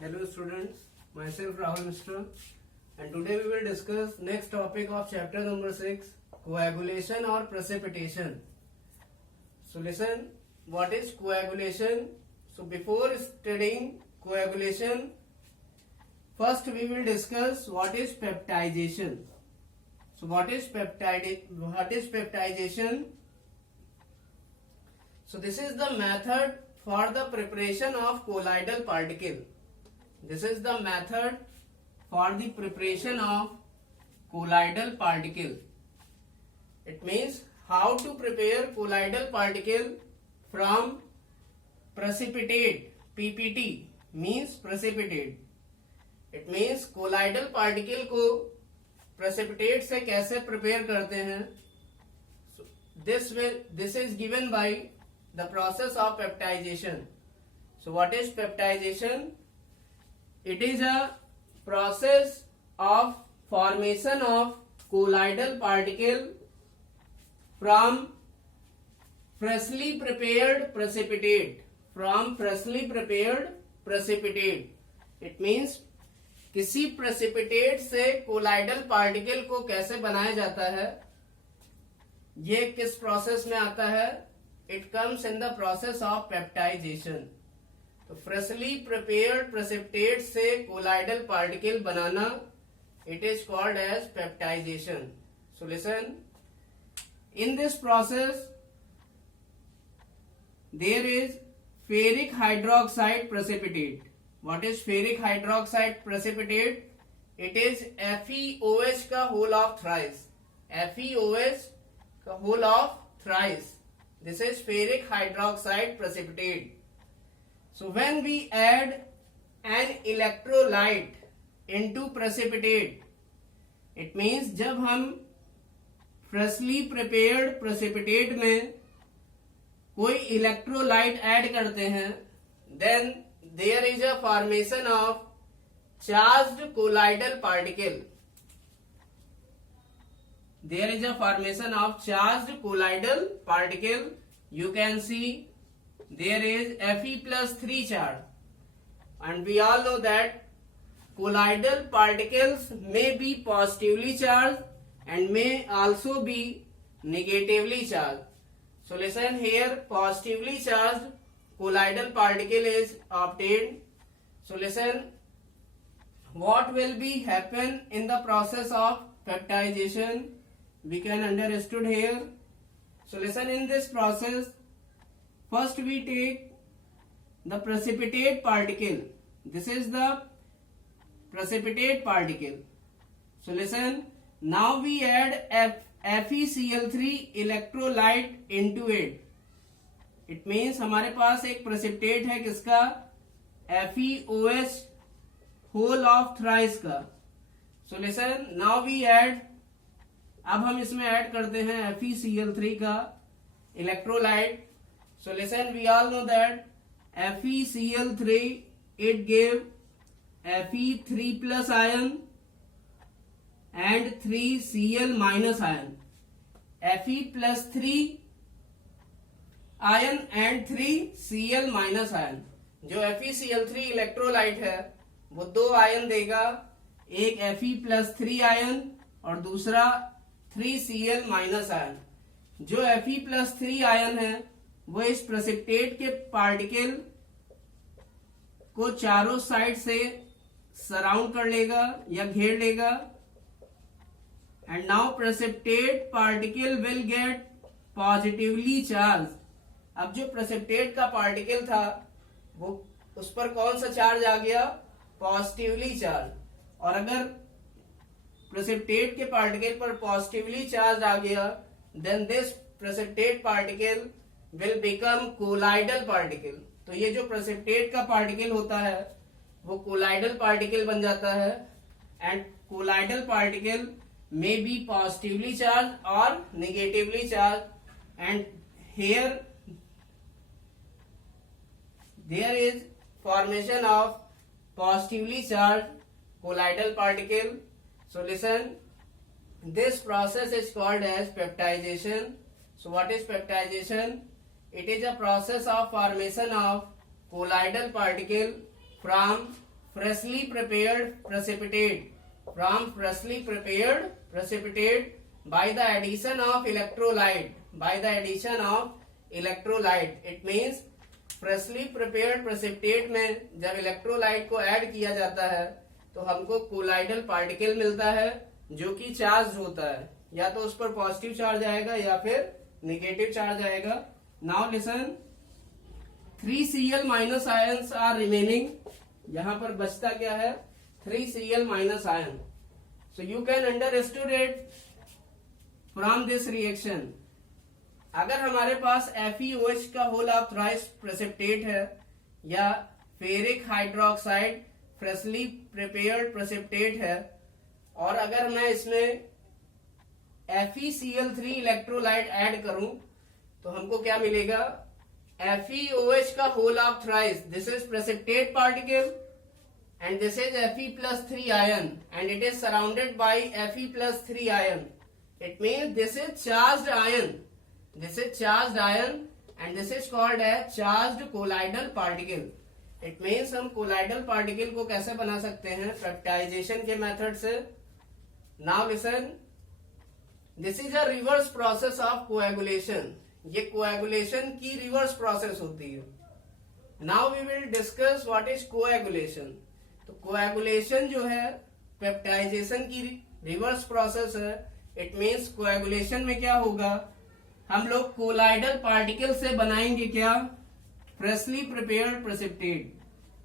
Hello students, myself Rahul Mishra, and today we will discuss next topic of chapter number 6, coagulation or precipitation. So listen, what is coagulation? So before studying coagulation, first we will discuss what is peptidization. So what is peptidization? So this is the method for the preparation of colloidal particle. This is the method for the preparation of colloidal particle. It means how to prepare colloidal particle from precipitate. PPT means precipitate. It means colloidal particle को precipitate से कैसे prepare करते हैं. So this is given by the process of peptidization. So what is peptidization? It is a process of formation of colloidal particle from freshly prepared precipitate. From freshly prepared precipitate. It means किसी precipitate से colloidal particle को कैसे बनाया जाता है, ये किस process में आता है? It comes in the process of peptidization. तो freshly prepared precipitate से colloidal particle banana, it is called as peptidization. So listen, in this process there is ferric hydroxide precipitate. What is ferric hydroxide precipitate? It is FeOH का whole of thrice. FeOH का whole of thrice. This is ferric hydroxide precipitate. So when we add an electrolyte into precipitate, it means जब हम freshly prepared precipitate में कोई electrolyte add करते हैं, then there is a formation of charged colloidal particle. There is a formation of charged colloidal particle. You can see there is Fe plus 3 charge, and we all know that colloidal particles may be positively charged and may also be negatively charged. So listen here, positively charged colloidal particle is obtained. So listen, what will be happen in the process of peptidization, we can understood here. So listen, in this process, first we take the precipitate particle. This is the precipitate particle. So listen, now we add FeCl3 electrolyte into it. It means हमारे पास एक precipitate है किसका? FeOH whole of thrice का. So listen, now we add, अब हम इसमें add करते हैं FeCl3 का electrolyte. So listen, we all know that FeCl3, it gave Fe3 plus ion and 3Cl minus ion. Fe plus 3 ion and 3Cl minus ion. जो FeCl3 electrolyte है वो दो आयन देगा, एक Fe plus 3 आयन और दूसरा 3Cl minus ion. जो Fe plus 3 ion है वो इस प्रेसिपिटेट के पार्टिकल को चारों साइड से सराउंड कर लेगा या घेर लेगा, and now precipitate particle will get positively charge. अब जो प्रेसिपिटेट का पार्टिकल था वो उस पर कौन सा चार्ज आ गया? Positively charge. और अगर प्रेसिपिटेट के पार्टिकल पर पॉजिटिवली चार्ज आ गया, then this precipitate particle will become colloidal particle. तो ये जो प्रेसिपिटेट का पार्टिकल होता है वो कोलाइडल पार्टिकल बन जाता है, and colloidal particle may be positively charged or negatively charged, and here there is formation of positively charged colloidal particle. So listen, this process is called as peptidization. So what is peptidization? It is a process of formation of colloidal particle from freshly prepared precipitate, from freshly prepared precipitate by the addition of electrolyte, by the addition of electrolyte. It means freshly prepared precipitate में जब electrolyte को add किया जाता है तो हमको colloidal particle मिलता है जो कि चार्ज होता है, या तो उस पर पॉजिटिव चार्ज आएगा या फिर नेगेटिव चार्ज आएगा. Now listen, 3Cl minus ions are remaining. यहां पर बचता क्या है? 3Cl minus ion. So you can understand from this reaction. अगर हमारे पास FeOH का होल ऑफ थ्राइस प्रेसिपिटेट है या ferric hydroxide freshly prepared precipitate है, और अगर मैं इसमें FeCl3 इलेक्ट्रोलाइट ऐड करूं तो हमको क्या मिलेगा? FeOH का whole of thrice, this is precipitate particle and this is Fe+3 ion and it is surrounded by Fe+3 ion. It means this is charged ion. This is charged ion and this is called as charged colloidal particle. It means हम colloidal particle को कैसे बना सकते हैं? Peptidization के method से. Now listen, this is a reverse process of coagulation. ये coagulation की reverse process होती है. Now we will discuss what is coagulation. तो कोएगुलेशन जो है पेप्टाइजेशन की रिवर्स प्रोसेस है. इट मींस कोएगुलेशन में क्या होगा? हम लोग कोलाइडल पार्टिकल से बनाएंगे क्या? Freshly prepared precipitate.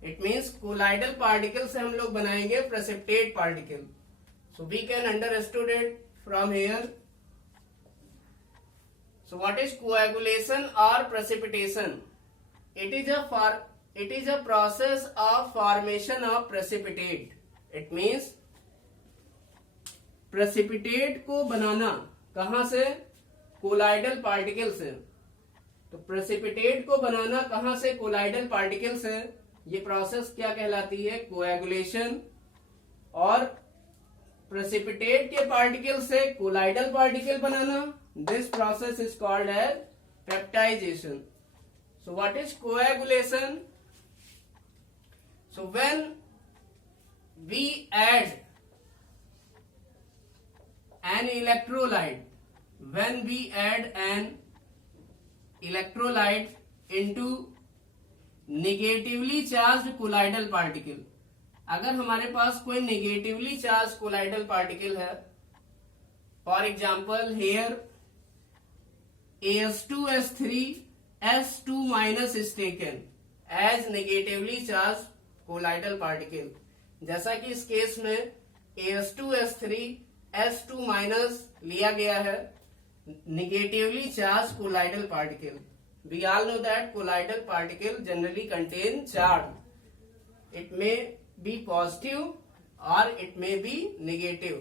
It means colloidal particle से हम लोग बनाएंगे precipitate particle. So we can understand it from here. So what is coagulation और precipitation? It is a process of formation of precipitate. It means precipitate को बनाना कहां से? Colloidal particle से. तो precipitate को बनाना कहां से? कोलाइडल पार्टिकल से. ये प्रोसेस क्या कहलाती है? कोएगुलेशन. और precipitate के पार्टिकल से colloidal particle banana, this process is called as peptidization. So what is coagulation? So when we add an electrolyte, into negatively charged colloidal particle, अगर हमारे पास कोई negatively charged colloidal particle है, for example here AS2S3 S2 minus is taken as negatively charged colloidal particle. जैसा कि इस case में AS2S3 S2 minus लिया गया है, negatively charge colloidal particle. We all know that colloidal particle generally contain charge. It may be positive और it may be negative.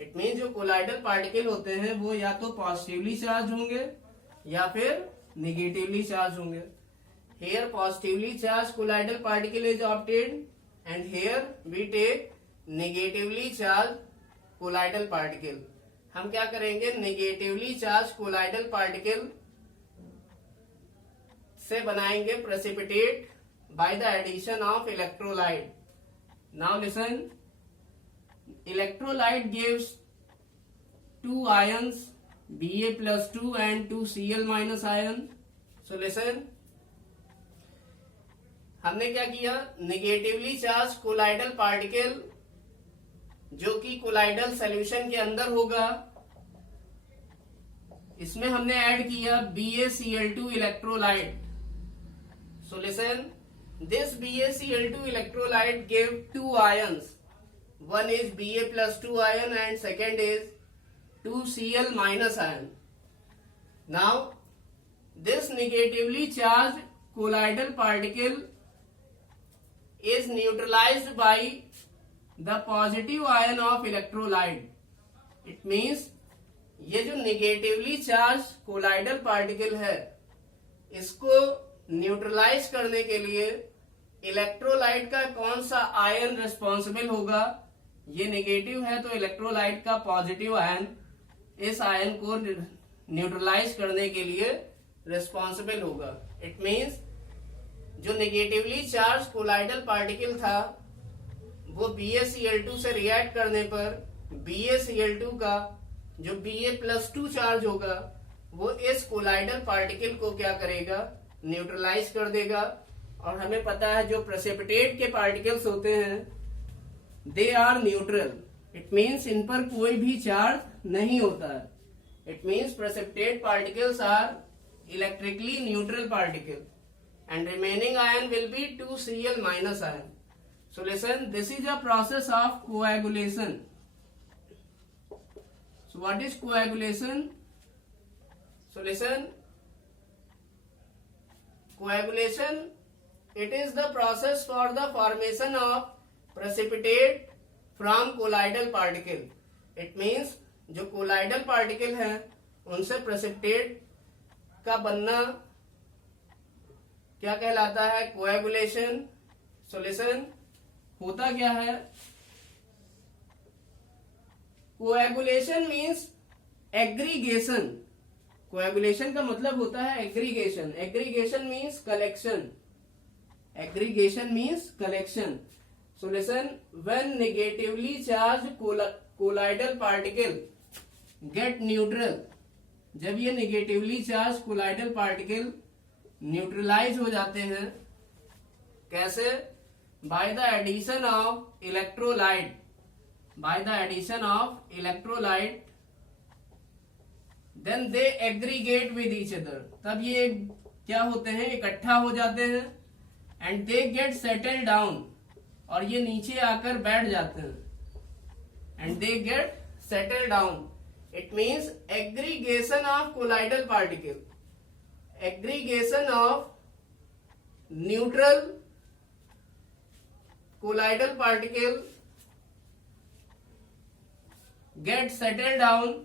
It mean जो colloidal particle होते हैं वो या तो पॉजिटिवली चार्ज होंगे या फिर नेगेटिवली चार्ज होंगे. Here positively charged colloidal particle is obtained and here we take negatively charged colloidal particle. हम क्या करेंगे? negatively charged colloidal particle से बनाएंगे precipitate by the addition of electrolyte. Now listen, electrolyte gives two ions Ba+2 and 2Cl minus ion. So listen, हमने क्या किया? Negatively charge colloidal particle जो कि कोलाइडल सॉल्यूशन के अंदर होगा, इसमें हमने ऐड किया BaCl2 electrolyte. So listen, this BaCl2 electrolyte give two ions. One is Ba+2 ion and second is 2Cl minus ion. Now this negatively charged colloidal particle is neutralized by the positive ion of electrolyte. It means ये जो negatively charge colloidal particle है इसको neutralise करने के लिए electrolyte का कौन सा आयन रिस्पॉन्सिबल होगा? ये नेगेटिव है तो इलेक्ट्रोलाइट का पॉजिटिव आयन इस आयन को न्यूट्रलाइज करने के लिए रिस्पॉन्सिबल होगा. इट मीन्स जो नेगेटिवली चार्ज कोलाइडल पार्टिकल था वो BaCl2 से रिएक्ट करने पर BaCl2 का जो Ba+2 चार्ज होगा वो इस कोलाइडल पार्टिकल को क्या करेगा, न्यूट्रलाइज कर देगा। और हमें पता है जो प्रेसिपिटेट के पार्टिकल्स होते हैं they are neutral, it means इन पर कोई भी चार्ज नहीं होता है। It means precipitate particles are electrically neutral particle and remaining ion will be 2Cl minus ion. So listen, this is a process of coagulation. So what is coagulation? So listen, coagulation, it is the process for the formation of precipitate from colloidal particle. It means जो colloidal particle है उनसे precipitate का बनना क्या कहलाता है, coagulation. Solution होता क्या है, कोएगुलेशन मींस एग्रीगेशन। कोएगुलेशन का मतलब होता है aggregation. Aggregation means collection. Aggregation means collection. Solution, when negatively charge colloidal particle get neutral, जब ये negatively charge colloidal particle neutralize हो जाते हैं, कैसे, by the addition of electrolyte, by the addition of electrolyte, then they aggregate with each other, तब ये क्या होते हैं, इकट्ठा हो जाते हैं, and they get settle down, और ये नीचे आकर बैठ जाते हैं, and they get settle down. It means aggregation of colloidal particle, aggregation of neutral colloidal particle get settled down.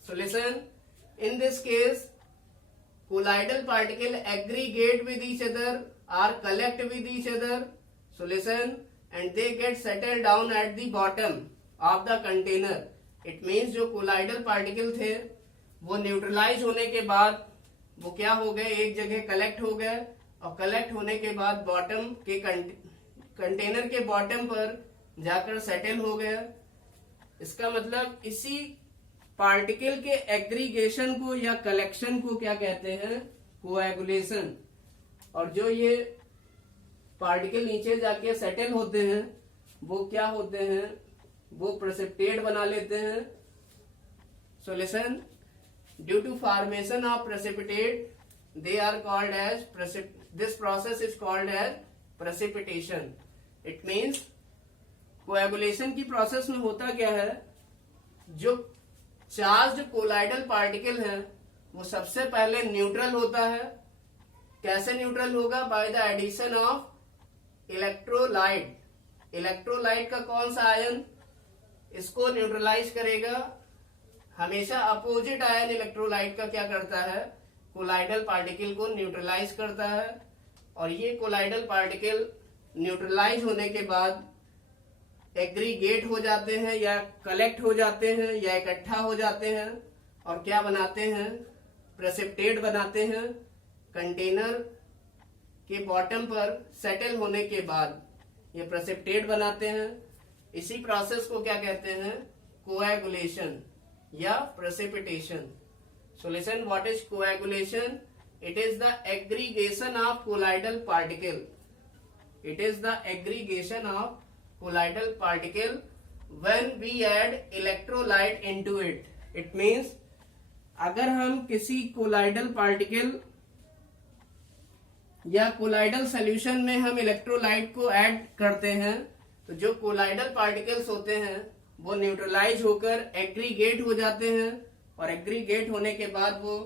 So listen, in this case colloidal particle aggregate with each other or collect with each other. So listen, and they get settled down at the bottom of the container. It means जो colloidal particle थे वो neutralise होने के बाद वो क्या हो गए, एक जगह कलेक्ट हो गए, और कलेक्ट होने के बाद बॉटम के कंटेनर के बॉटम पर जाकर सेटल हो गया। इसका मतलब इसी पार्टिकल के एग्रीगेशन को या कलेक्शन को क्या कहते हैं, कोएगुलेशन। और जो ये पार्टिकल नीचे जाके सेटल होते हैं वो क्या होते हैं, वो प्रेसिपिटेट बना लेते हैं। Solution, due to formation of precipitate they are called as this process is called as precipitation. It means coagulation की प्रोसेस में होता क्या है, जो चार्ज्ड कोलाइडल पार्टिकल है वो सबसे पहले न्यूट्रल होता है। कैसे न्यूट्रल होगा, by the addition of electrolyte. Electrolyte का कौन सा आयन इसको न्यूट्रलाइज करेगा, हमेशा अपोजिट आयन इलेक्ट्रोलाइट का क्या करता है, कोलाइडल पार्टिकल को न्यूट्रलाइज करता है। और ये कोलाइडल पार्टिकल न्यूट्रलाइज होने के बाद एग्रीगेट हो जाते हैं या कलेक्ट हो जाते हैं या इकट्ठा हो जाते हैं, और क्या बनाते हैं, प्रेसिपिटेट बनाते हैं। कंटेनर के बॉटम पर सेटल होने के बाद ये प्रेसिपिटेट बनाते हैं। इसी प्रोसेस को क्या कहते हैं, कोएगुलेशन या precipitation. So listen, what is coagulation? It is the aggregation of colloidal particle. It is the aggregation of colloidal particle when we add electrolyte into it. It means अगर हम किसी कोलाइडल पार्टिकल या colloidal solution में हम electrolyte को add करते हैं, तो जो कोलाइडल पार्टिकल्स होते हैं वो न्यूट्रलाइज होकर एग्रीगेट हो जाते हैं, और एग्रीगेट होने के बाद वो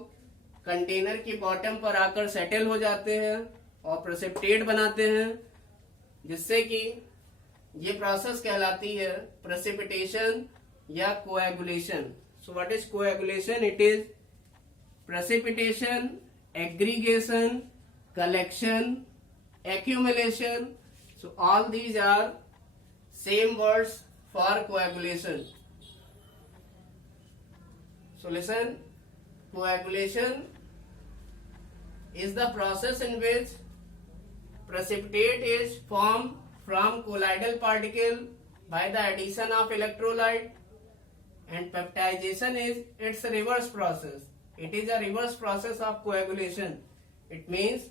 कंटेनर की बॉटम पर आकर सेटल हो जाते हैं और प्रेसिपिटेट बनाते हैं, जिससे कि ये प्रोसेस कहलाती है प्रेसिपिटेशन या coagulation. So what is coagulation? It is precipitation, aggregation, collection, accumulation. So all these are same words for coagulation. So listen, coagulation is the process in which precipitate is formed from colloidal particle by the addition of electrolyte, and peptidization is its reverse process. It is a reverse process of coagulation. It means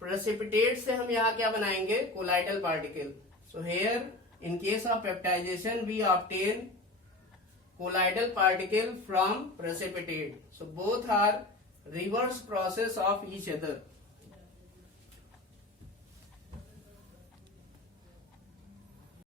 precipitate से हम यहाँ क्या बनाएंगे, colloidal particle. So here in case of peptidization we obtain colloidal particle from precipitate. So both are reverse process of each other.